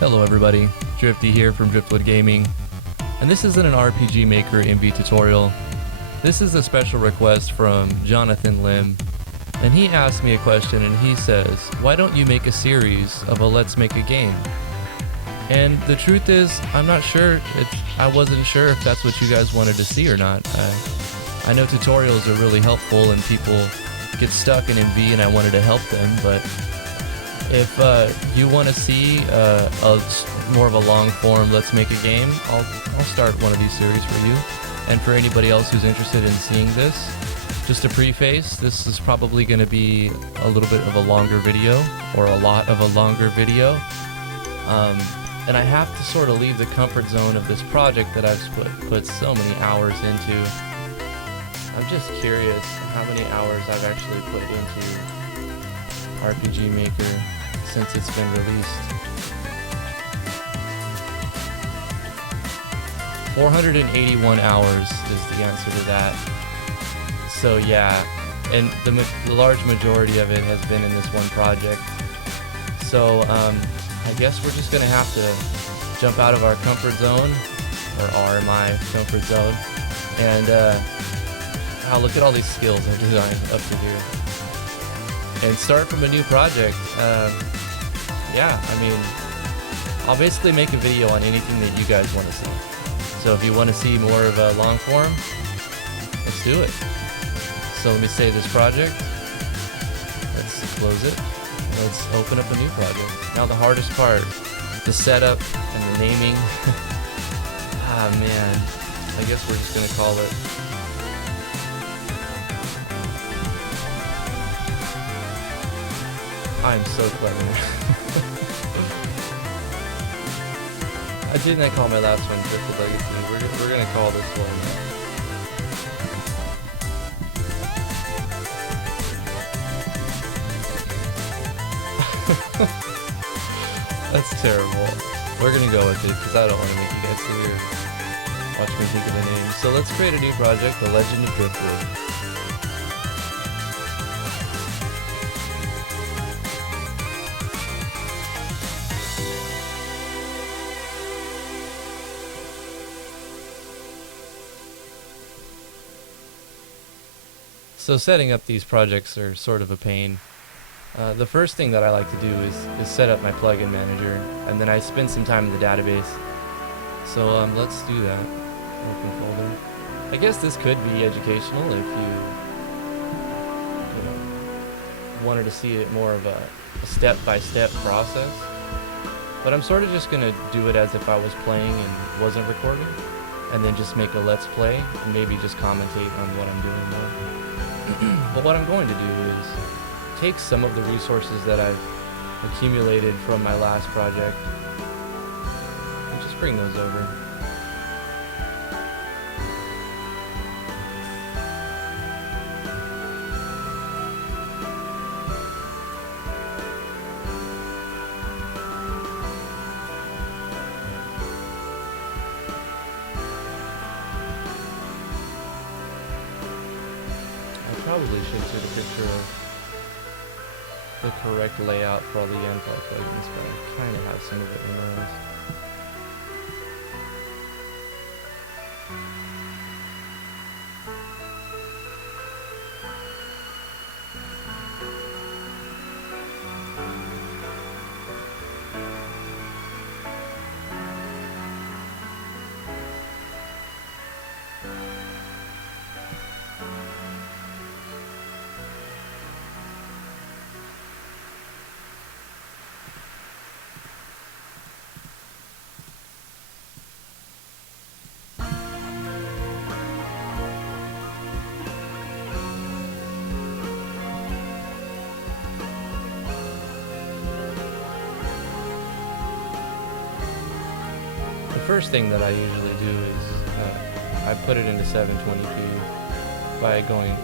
Hello everybody, Drifty here from Driftwood Gaming, and this isn't an RPG Maker MV tutorial. This is a special request from Jonathan Lim, and he asked me a question and he says, why don't you make a series of a Let's Make a Game? And the truth is, I'm not sure, I wasn't sure if that's what you guys wanted to see or not. I know tutorials are really helpful and people get stuck in MV and I wanted to help them, but if you want to see more of a long form Let's Make a Game, I'll start one of these series for you. And for anybody else who's interested in seeing this, just a preface, this is probably going to be a little bit of a longer video, or a lot of a longer video. And I have to sort of leave the comfort zone of this project that I've put so many hours into. I'm just curious how many hours I've actually put into RPG Maker since it's been released. 481 hours is the answer to that. So yeah, and the large majority of it has been in this one project. So I guess we're just gonna have to jump out of our comfort zone, or my comfort zone, and wow, look at all these skills I've designed up to here, and start from a new project. Yeah, I mean, I'll basically make a video on anything that you guys want to see. So if you want to see more of a long form, let's do it. So let me save this project. Let's close it. Let's open up a new project. Now the hardest part, the setup and the naming. Ah man, I guess we're just gonna call it I'm so clever. Didn't I call my last one Drifted Legacy? We're gonna call this one. That's terrible. We're gonna go with it because I don't want to make you guys sit here and watch me think of a name. So let's create a new project, The Legend of Driftwood. So setting up these projects are sort of a pain. The first thing that I like to do is set up my plugin manager, and then I spend some time in the database. So let's do that. Open folder. I guess this could be educational if you wanted to see it more of a step-by-step process. But I'm sort of just going to do it as if I was playing and wasn't recording, and then just make a let's play and maybe just commentate on what I'm doing more. But what I'm going to do is take some of the resources that I've accumulated from my last project and just bring those over. Probably should take a picture of the correct layout for all the Yanfly plugins, but I kind of have some of it memorized. The first thing that I usually do is I put it into 720p by going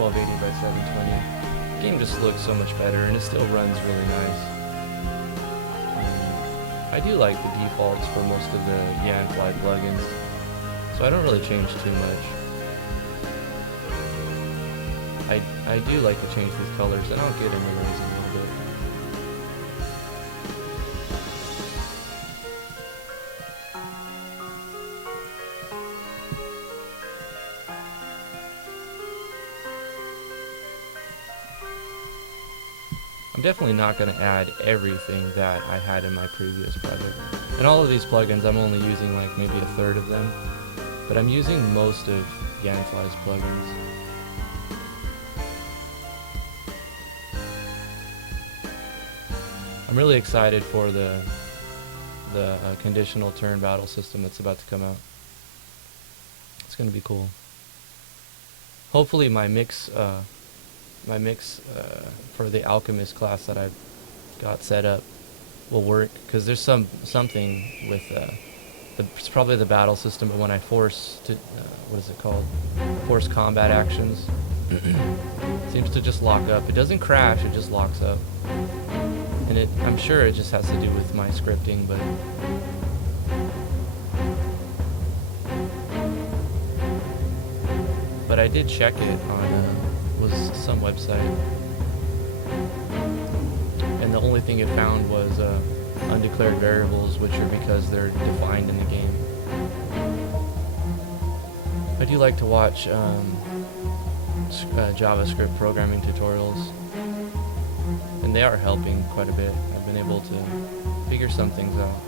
1280 by 720. The game just looks so much better and it still runs really nice. I do like the defaults for most of the Yanfly plugins, so I don't really change too much. I do like to change these colors, and I'll get into those in a little bit. I'm definitely not going to add everything that I had in my previous project. And all of these plugins, I'm only using like maybe a third of them, but I'm using most of Ganfly's plugins. I'm really excited for the conditional turn battle system that's about to come out. It's going to be cool. Hopefully my mix for the alchemist class that I've got set up will work, because there's something with it's probably the battle system, but when I force to what is it called, force combat actions, it seems to just lock up. It doesn't crash, it just locks up. And I'm sure it just has to do with my scripting, but I did check it on was some website, and the only thing it found was undeclared variables, which are because they're defined in the game. I do like to watch JavaScript programming tutorials, and they are helping quite a bit. I've been able to figure some things out.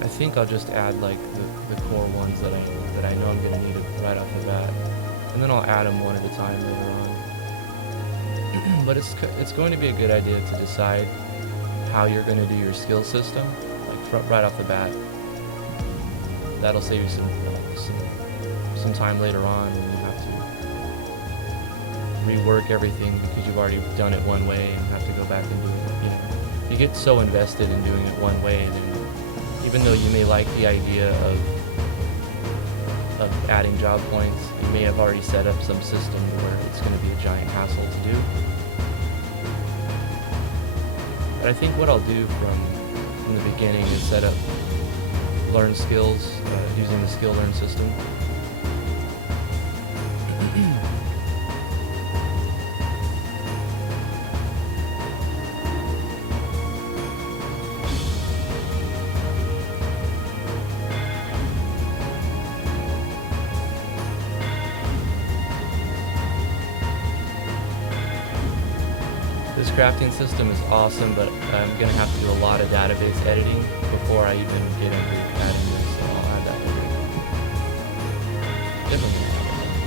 I think I'll just add like the core ones that I know I'm gonna need right off the bat, and then I'll add them one at a time later on. But it's going to be a good idea to decide how you're going to do your skill system, like right off the bat. That'll save you some time later on when you have to rework everything because you've already done it one way and have to go back and do it. You know, you get so invested in doing it one way, then even though you may like the idea of adding job points, you may have already set up some system where it's going to be a giant hassle to do. But I think what I'll do from the beginning is set up learn skills using the skill learn system. This crafting system is awesome, but I'm going to have to do a lot of database editing before I even get into adding this, so I'll add that later. Definitely gonna add that.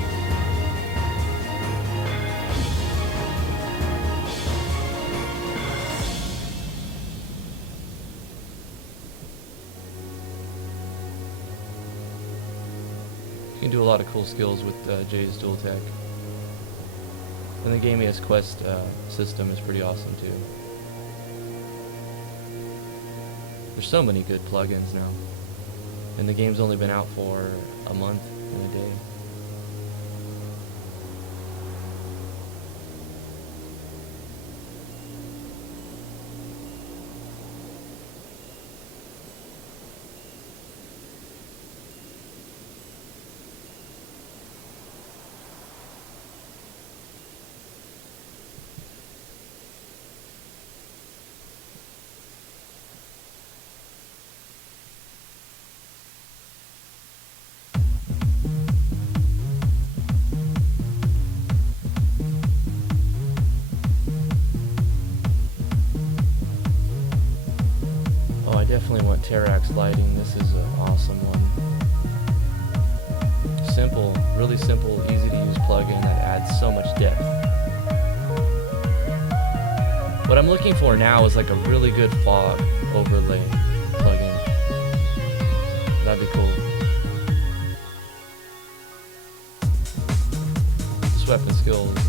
You can do a lot of cool skills with Jay's dual tech. And the Gamius Quest system is pretty awesome too. There's so many good plugins now. And the game's only been out for a month and a day. definitely want Terax lighting. This is an awesome one. Simple, really simple, easy to use plugin that adds so much depth. What I'm looking for now is like a really good fog overlay plugin. That'd be cool. This weapon skill is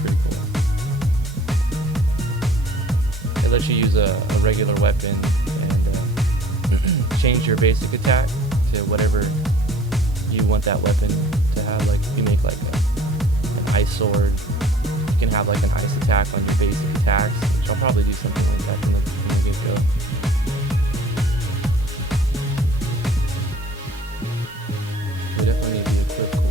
pretty cool. It lets you use a regular weapon and change your basic attack to whatever you want that weapon to have. Like if you make like an ice sword, you can have like an ice attack on your basic attacks, which I'll probably do something like that from the get-go. We definitely need the equip core.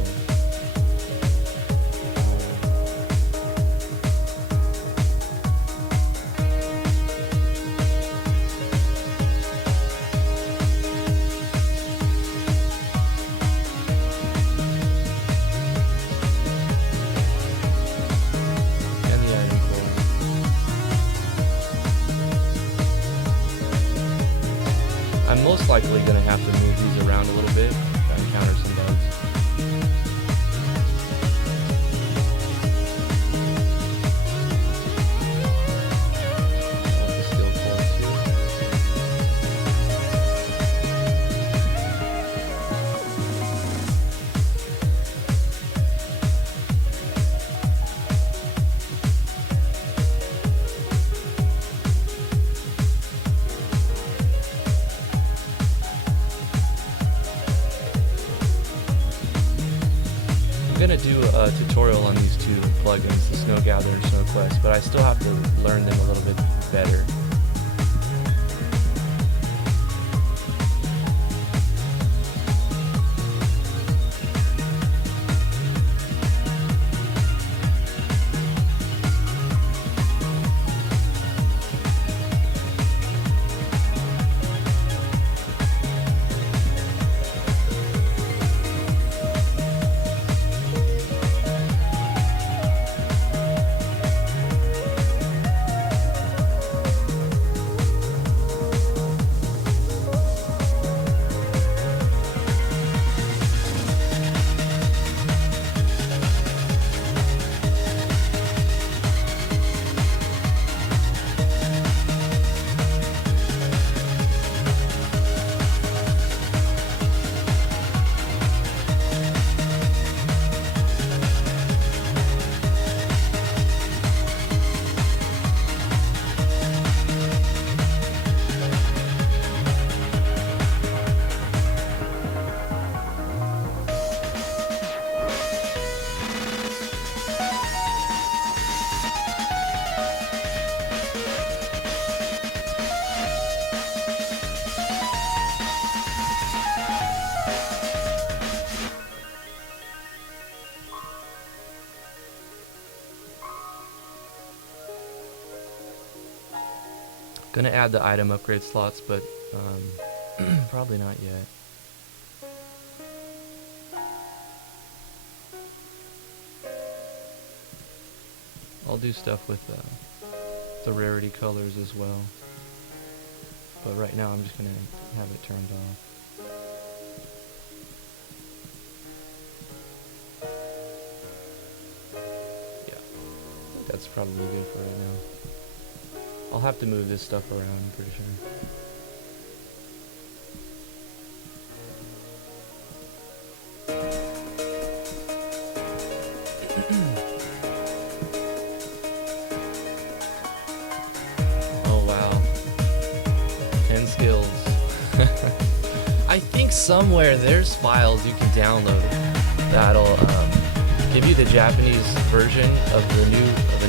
I'm most likely going to have to move these around a little bit to encounter some bugs. The skill points here. I'm going to do a tutorial on these two plugins, the Snow Gather and Snow Quest, but I still have to learn them a little bit better. Gonna add the item upgrade slots, but probably not yet. I'll do stuff with the rarity colors as well, but right now I'm just gonna have it turned off. Yeah, that's probably good for right now. I'll have to move this stuff around, I'm pretty sure. Oh wow. 10 skills. I think somewhere there's files you can download that'll give you the Japanese version of the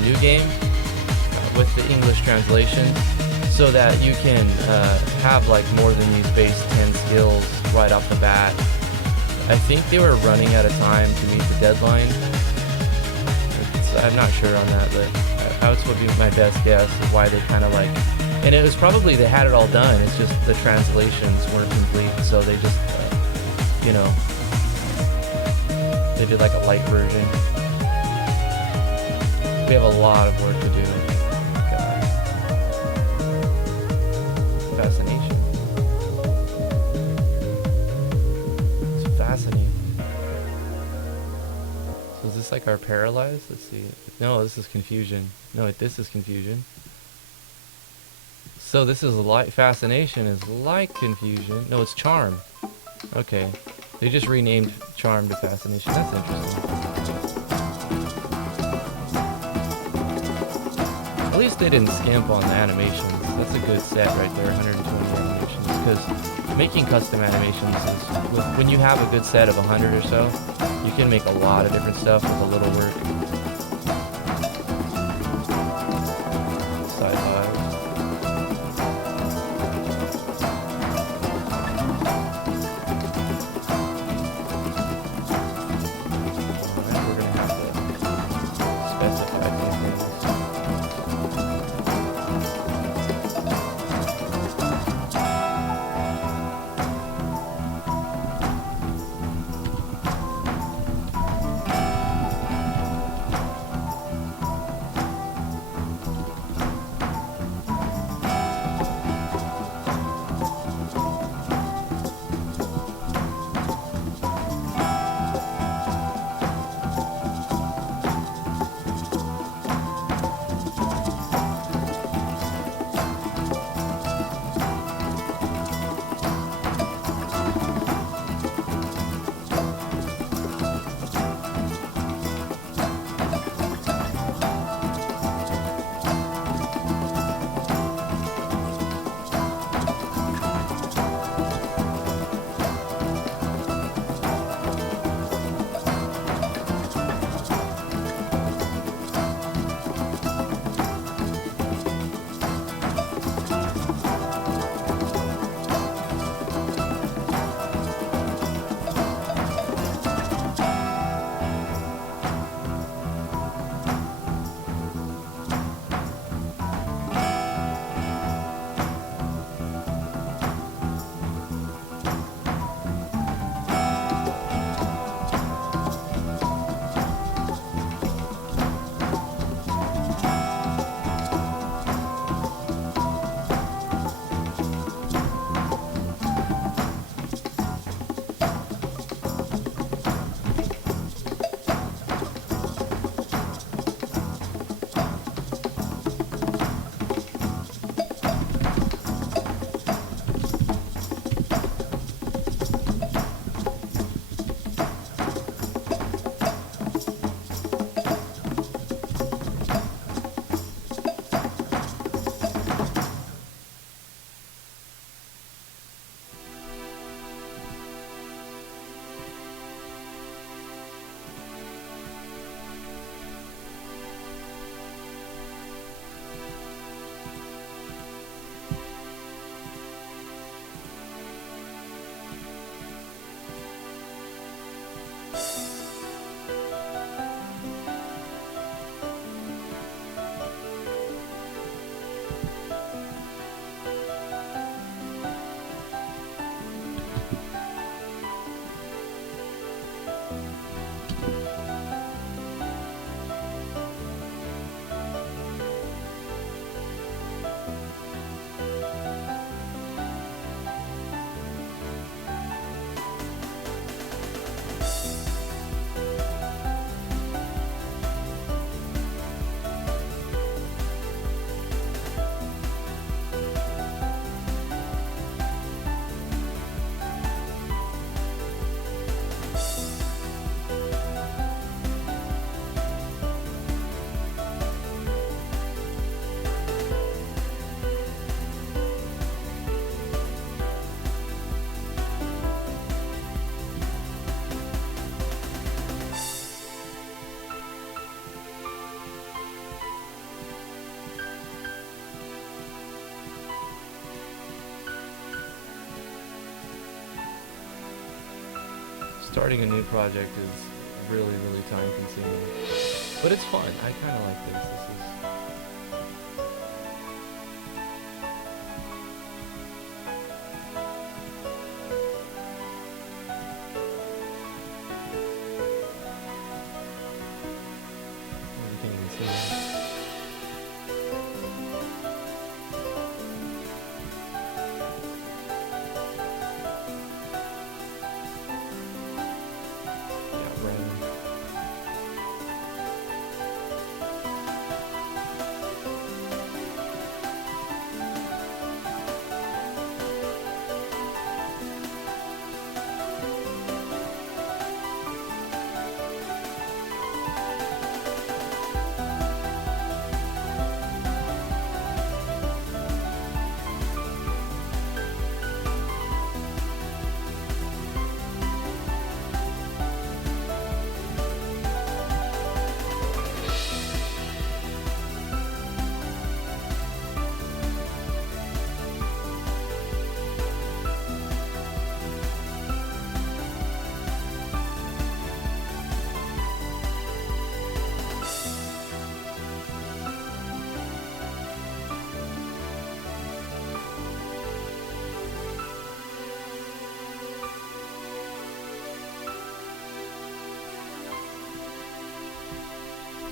new game with the English translation, so that you can have like more than these base 10 skills right off the bat. I think they were running out of time to meet the deadline. I'm not sure on that, but that would be my best guess of why they kind of like, and it was probably they had it all done, it's just the translations weren't complete, so they just you know, they did like a light version. We have a lot of work to do. fascination. It's fascinating. So is this like our paralyzed? Let's see. No, this is confusion. No, this is confusion. So this is like fascination is like confusion. No, it's charm. Okay. They just renamed charm to fascination. That's interesting. At least they didn't skimp on the animations. That's a good set right there, 120 animations. Because making custom animations is, when you have a good set of 100 or so, you can make a lot of different stuff with a little work. Sci-fi. Alright, we're gonna have to specify things. Starting a new project is really, really time consuming. But it's fun. I kind of like this. This is... Everything is here.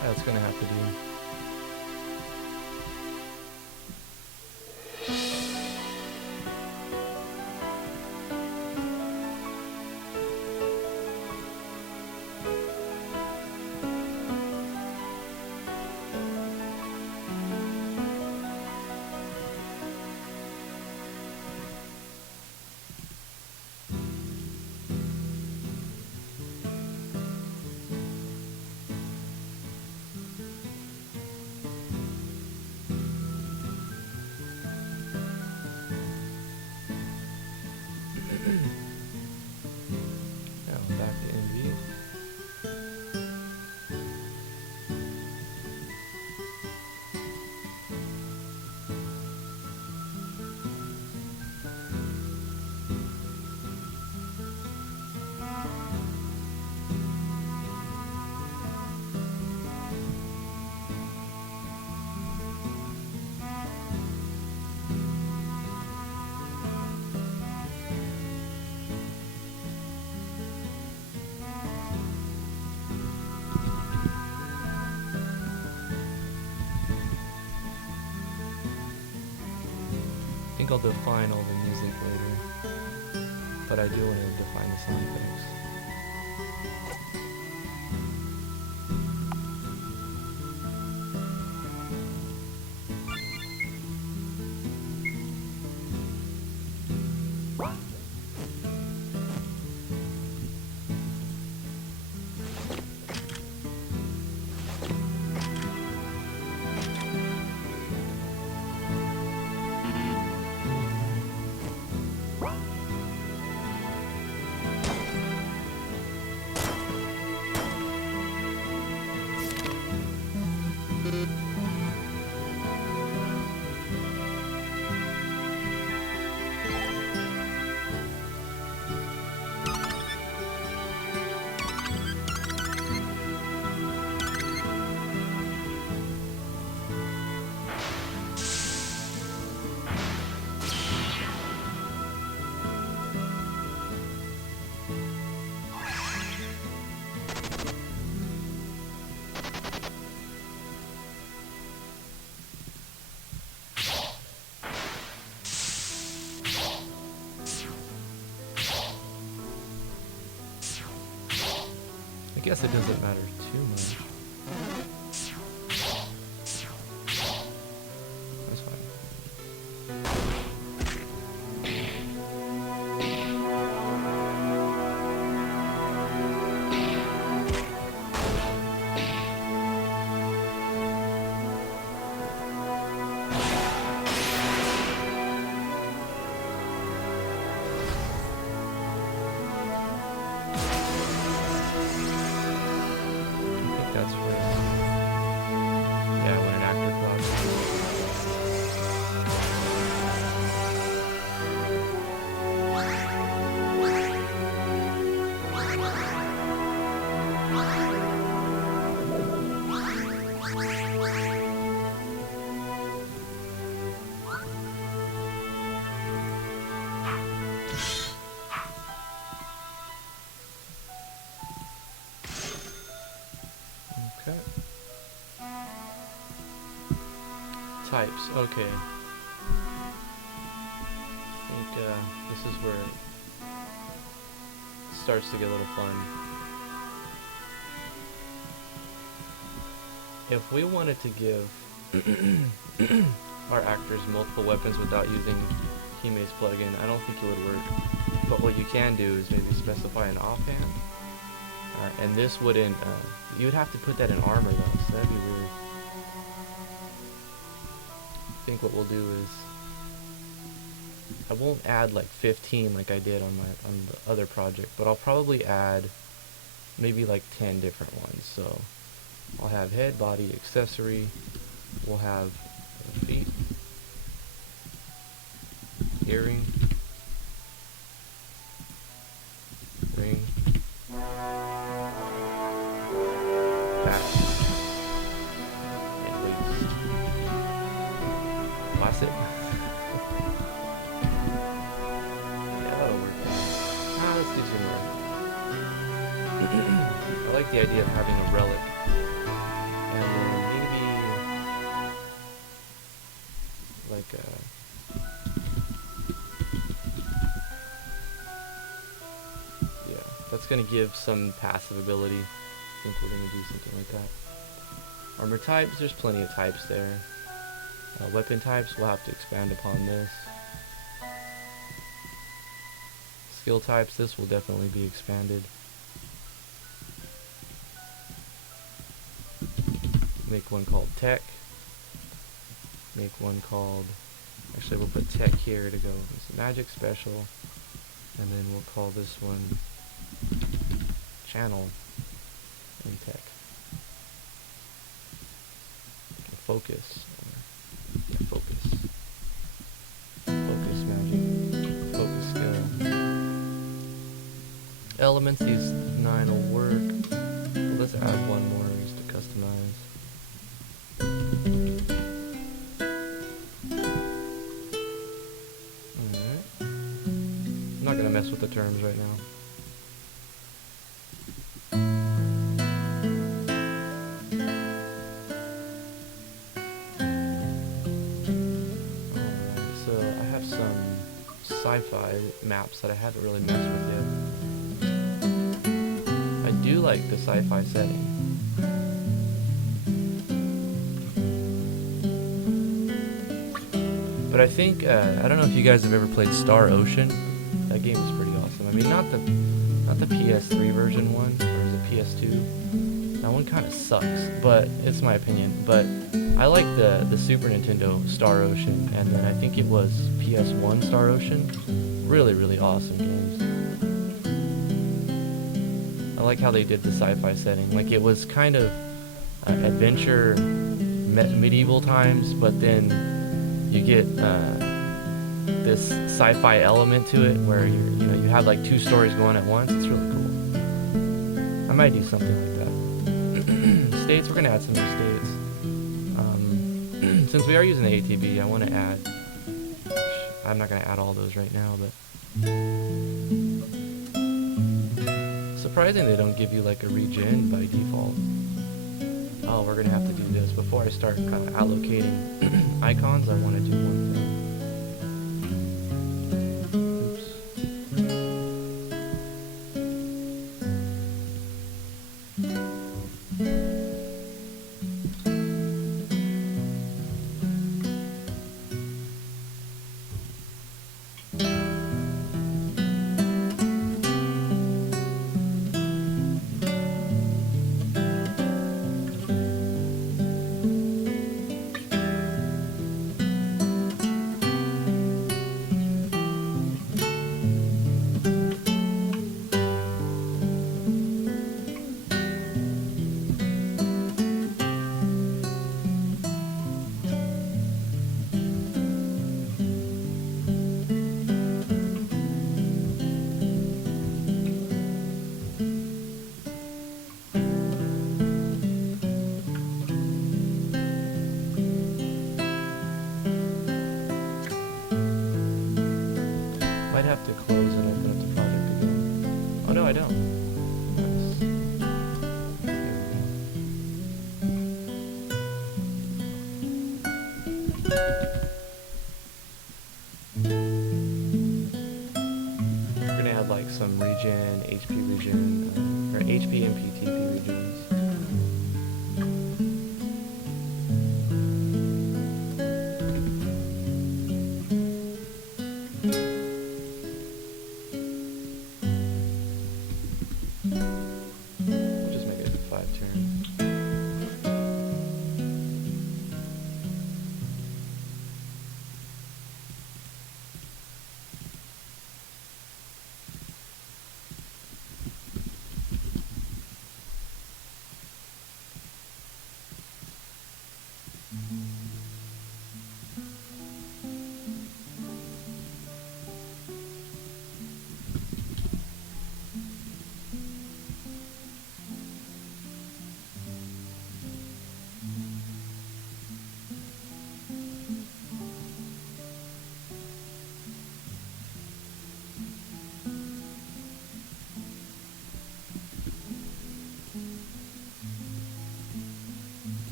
That's gonna have to do. Now back to Envy. I think I'll define all the music later, but I do want to define the sound effects. I guess it doesn't matter too much. That's fine. That's where, yeah, when an actor okay. Types, okay. I think this is where it starts to get a little fun. If we wanted to give our actors multiple weapons without using Hime's plugin, I don't think it would work. But what you can do is maybe specify an offhand. And this wouldn't, you would have to put that in armor though, so that'd be weird. I think what we'll do is, I won't add like 15 like I did on the other project, but I'll probably add maybe like 10 different ones. So I'll have head, body, accessory, we'll have feet, earring, ring, back, and waist. That's it. Yeah, that'll work. Let's do some more. I like the idea of having a relic yeah, that's gonna give some passive ability. I think we're gonna do something like that. Armor types, there's plenty of types there. Weapon types, we'll have to expand upon this. Skill types, this will definitely be expanded. Make one called tech. Make one called, actually we'll put tech here to go. It's magic special. And then we'll call this one channel and tech. Focus. Yeah, focus. Focus magic. Focus skill. Elements, these 9 will work. Well, let's add one more just to customize. Alright. I'm not gonna mess with the terms right now. Sci-fi maps that I haven't really messed with yet. I do like the sci-fi setting. But I think, I don't know if you guys have ever played Star Ocean. That game is pretty awesome. I mean, not the PS3 version one, or the PS2. That one kind of sucks, but it's my opinion. But I like the Super Nintendo Star Ocean, and then I think it was PS1 Star Ocean. Really, really awesome games. I like how they did the sci-fi setting. Like, it was kind of adventure, medieval times, but then you get this sci-fi element to it where you have like 2 stories going at once. It's really cool. I might do something like that. States, we're gonna add some new states. Since we are using the ATB, I want to add. I'm not gonna add all those right now, but surprising they don't give you like a regen by default. Oh, we're gonna have to do this before I start allocating icons. I want to do one thing. Might have to close and open up the project again. Oh no, I don't. Nice. We're gonna add like some regen, HP regen, or HP and PTP regens.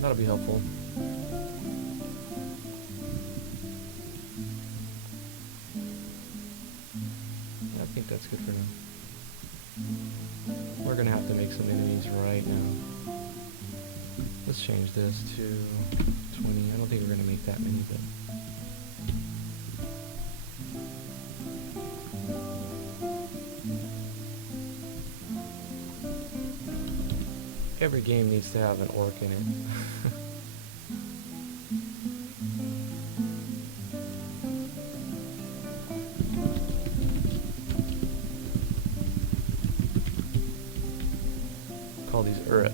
That'll be helpful. I think that's good for now. We're gonna have to make some enemies right now. Let's change this to 20. I don't think we're gonna make that many, but every game needs to have an orc in it. Call these Uruks. I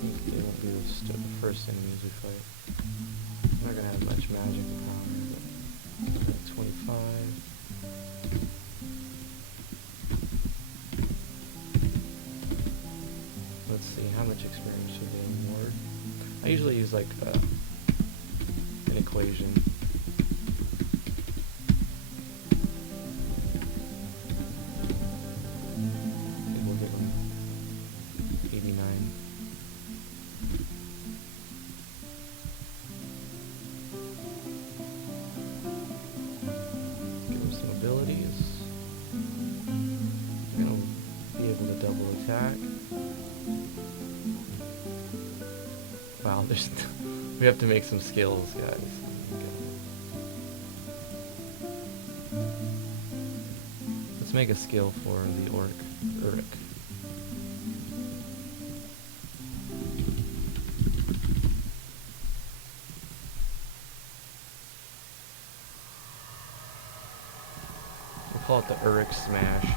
think they won't be the first enemies we fight. I'm not gonna have much magic power, but 25. Let's see, how much experience should they award? I usually use like an equation. I think we'll give them 89. Give them some abilities. We're gonna be able to double attack. Wow, there's we have to make some skills, guys. Let's make a skill for the Uruk. We'll call it the Uruk Smash.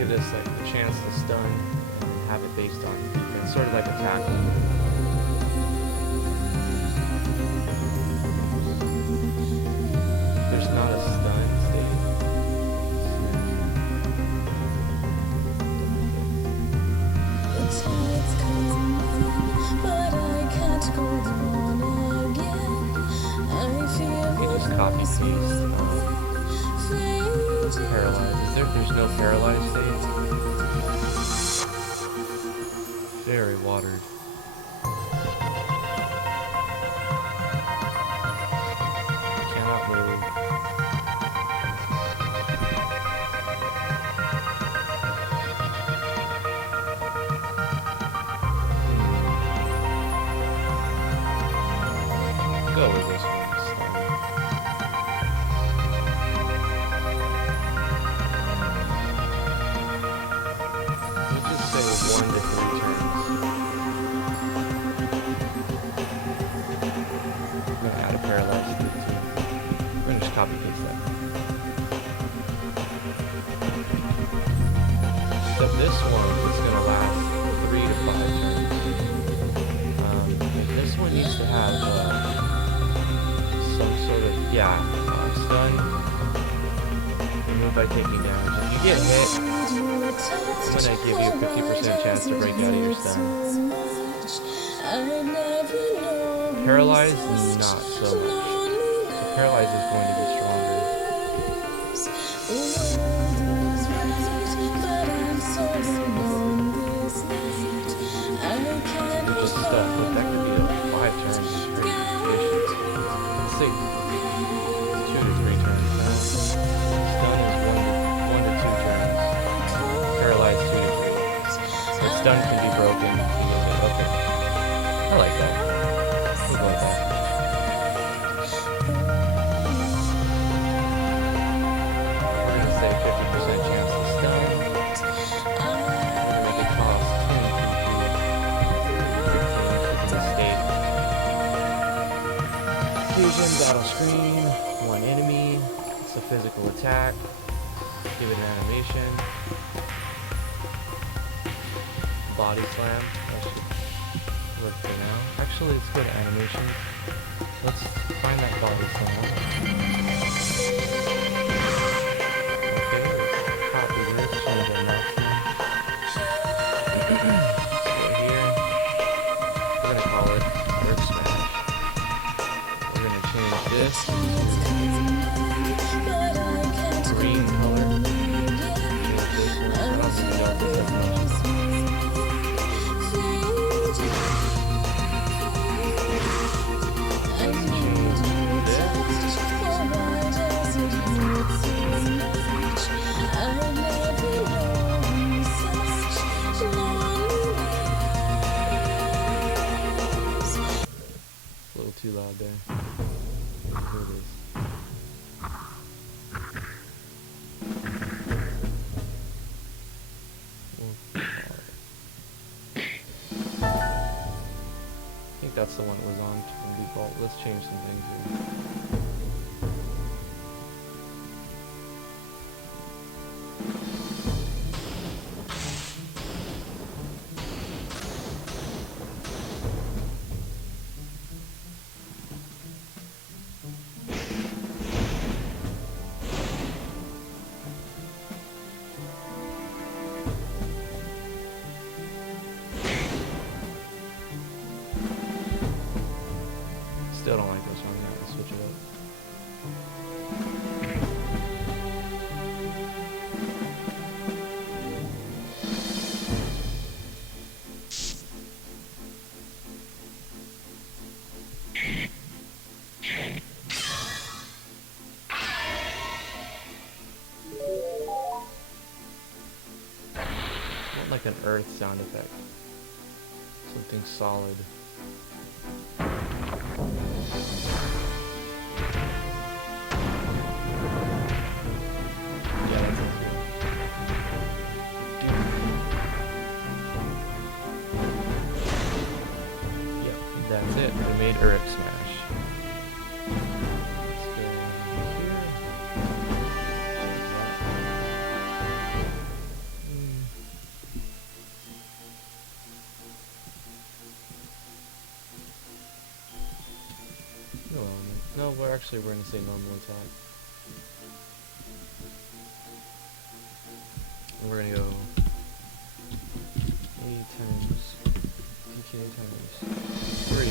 This like the chance to stun and have it based on it's sort of like a tackle. There's not a stun state. The tide's coming in, but I can't go on again. I feel You just copy paste paralyzed. There's no paralyzed state. Very watered. Cannot move. Go with this one. Say 1 to 3 turns. I'm going to add a paralyzed to it too. I'm going to just copy paste that. So this one is going to last 3 to 5 turns. And this one needs to have some sort of, stun. Remove by taking damage. If you get hit, I'm gonna give you a 50% chance to break out of your stun. Paralyzed, not so much. So paralyzed is going to be stronger. stun can be broken. Okay. I like that. We'll go with that. We're gonna say 50% chance to stun. We're gonna make it cost 10 PP. 15 escape. Fusion, battle screen, one enemy. It's a physical attack. Give it an animation. Body slam. That should work for now. Actually, let's go to animations. Let's find that body slam. Okay, let's copy this, change our mouse. Let's go here. We're gonna call it Earth Smash. We're gonna change this to green color. Change this one. I don't think Delta says much. A little too loud there. Here it is. I think that's the one it was on default. Let's change some things here. Still don't like this one. Yeah, let's switch it up. I want like an earth sound effect. Something solid. Yeah, that sounds good. Yep, that's it. We made Earth Smash. Let's go here. No element. No, we're gonna say normal attack. And we're gonna go A times DK times 3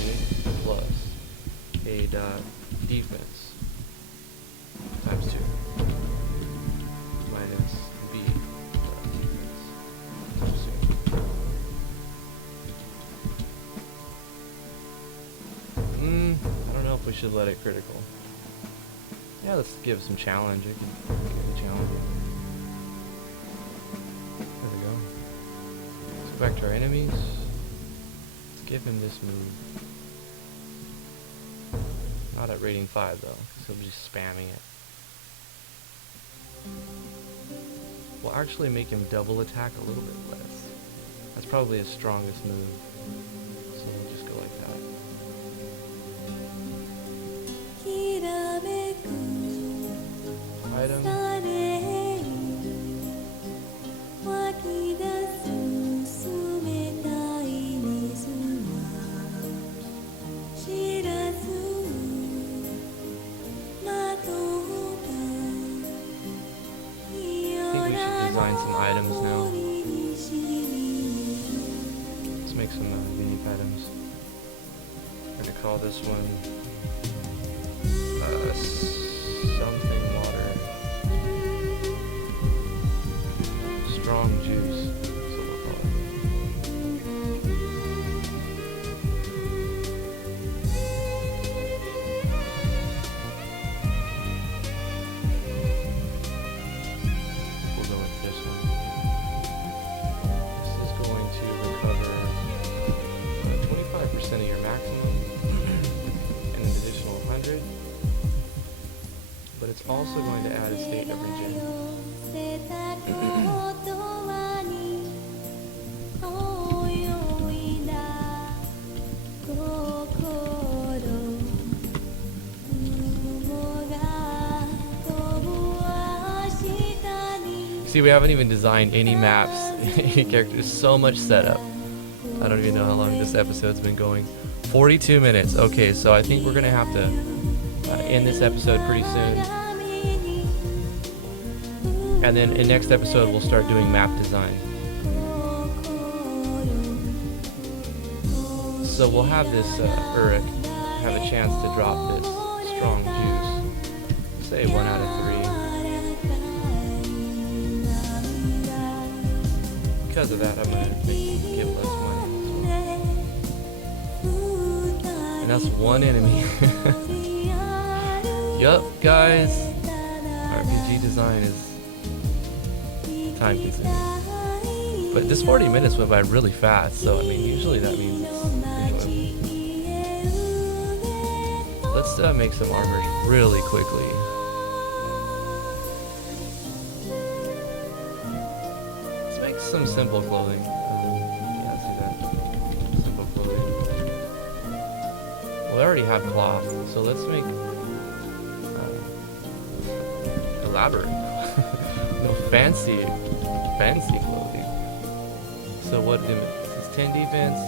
plus A dot defense times 2 minus B dot defense times 2. I don't know if we should let it critical. Yeah, let's give it some challenge. It can give it challenging. There we go. Let's go back to our enemies. Let's give him this move. Not at rating 5 though, because he'll be just spamming it. We'll actually make him double attack a little bit less. That's probably his strongest move. So we'll just go like that. Item. Design some items now. Let's make some unique items. We're gonna call this one something water. Strong juice. That's what we'll call it. We'll go with this one. This is going to See, we haven't even designed any maps, any characters. So much setup. I don't even know how long this episode's been going. 42 minutes. Okay, so I think we're gonna have to end this episode pretty soon. And then in next episode, we'll start doing map design. So we'll have this Uruk have a chance to drop this strong juice. Say 1 out of 3. Because of that, I'm gonna give less money. And that's one enemy. Yup, guys. RPG design is time consuming. But this 40 minutes went by really fast, so I mean, usually that means it's enjoyable. Let's make some armor really quickly. Let's make some simple clothing. Yeah, let's do that. Simple clothing. Well, I already have cloth, so let's make elaborate. No fancy clothing. So what? It's 10 defense.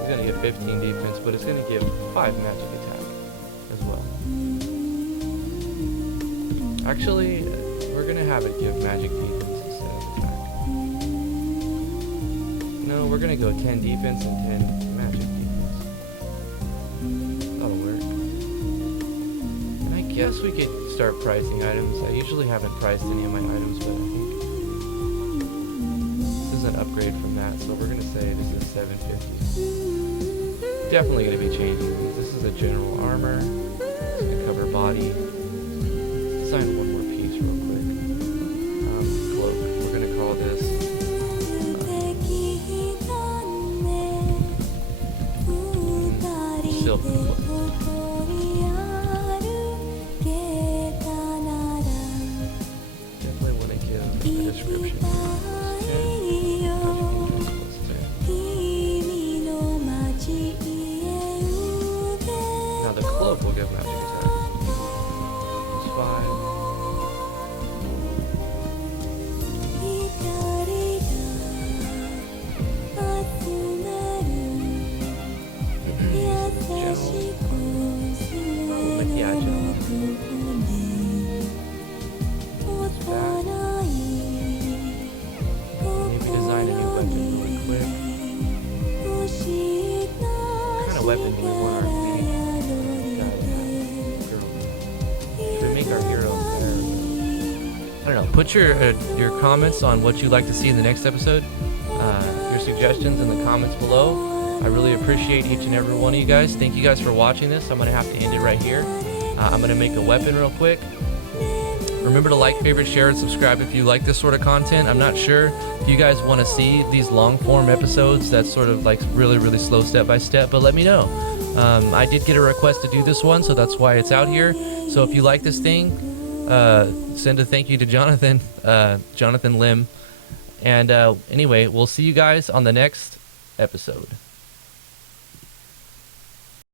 It's gonna give 15 defense, but it's gonna give 5 magic attack as well. Actually, we're gonna have it give magic defense instead of attack. No, we're gonna go 10 defense and 10 magic defense. That'll work. And I guess we could start pricing items. I usually haven't priced any of my items, but I think this is an upgrade from that, so we're gonna say this is 750. Definitely gonna be changing these. This is a general armor. It's gonna cover body. Design one more piece real quick. Cloak. We're gonna call this silk cloak. Definitely want to give a description. Now the cloak will give magic attack. It's 5. Weapon we want our main guy to have. Should we make our hero there? I don't know. Put your comments on what you'd like to see in the next episode. Your suggestions in the comments below. I really appreciate each and every one of you guys. Thank you guys for watching this. I'm gonna have to end it right here. I'm gonna make a weapon real quick. Remember to like, favorite, share, and subscribe if you like this sort of content. I'm not sure if you guys want to see these long form episodes that's sort of like really, really slow step by step, but let me know. I did get a request to do this one, so that's why it's out here. So if you like this thing, send a thank you to Jonathan, Jonathan Lim. And anyway, we'll see you guys on the next episode.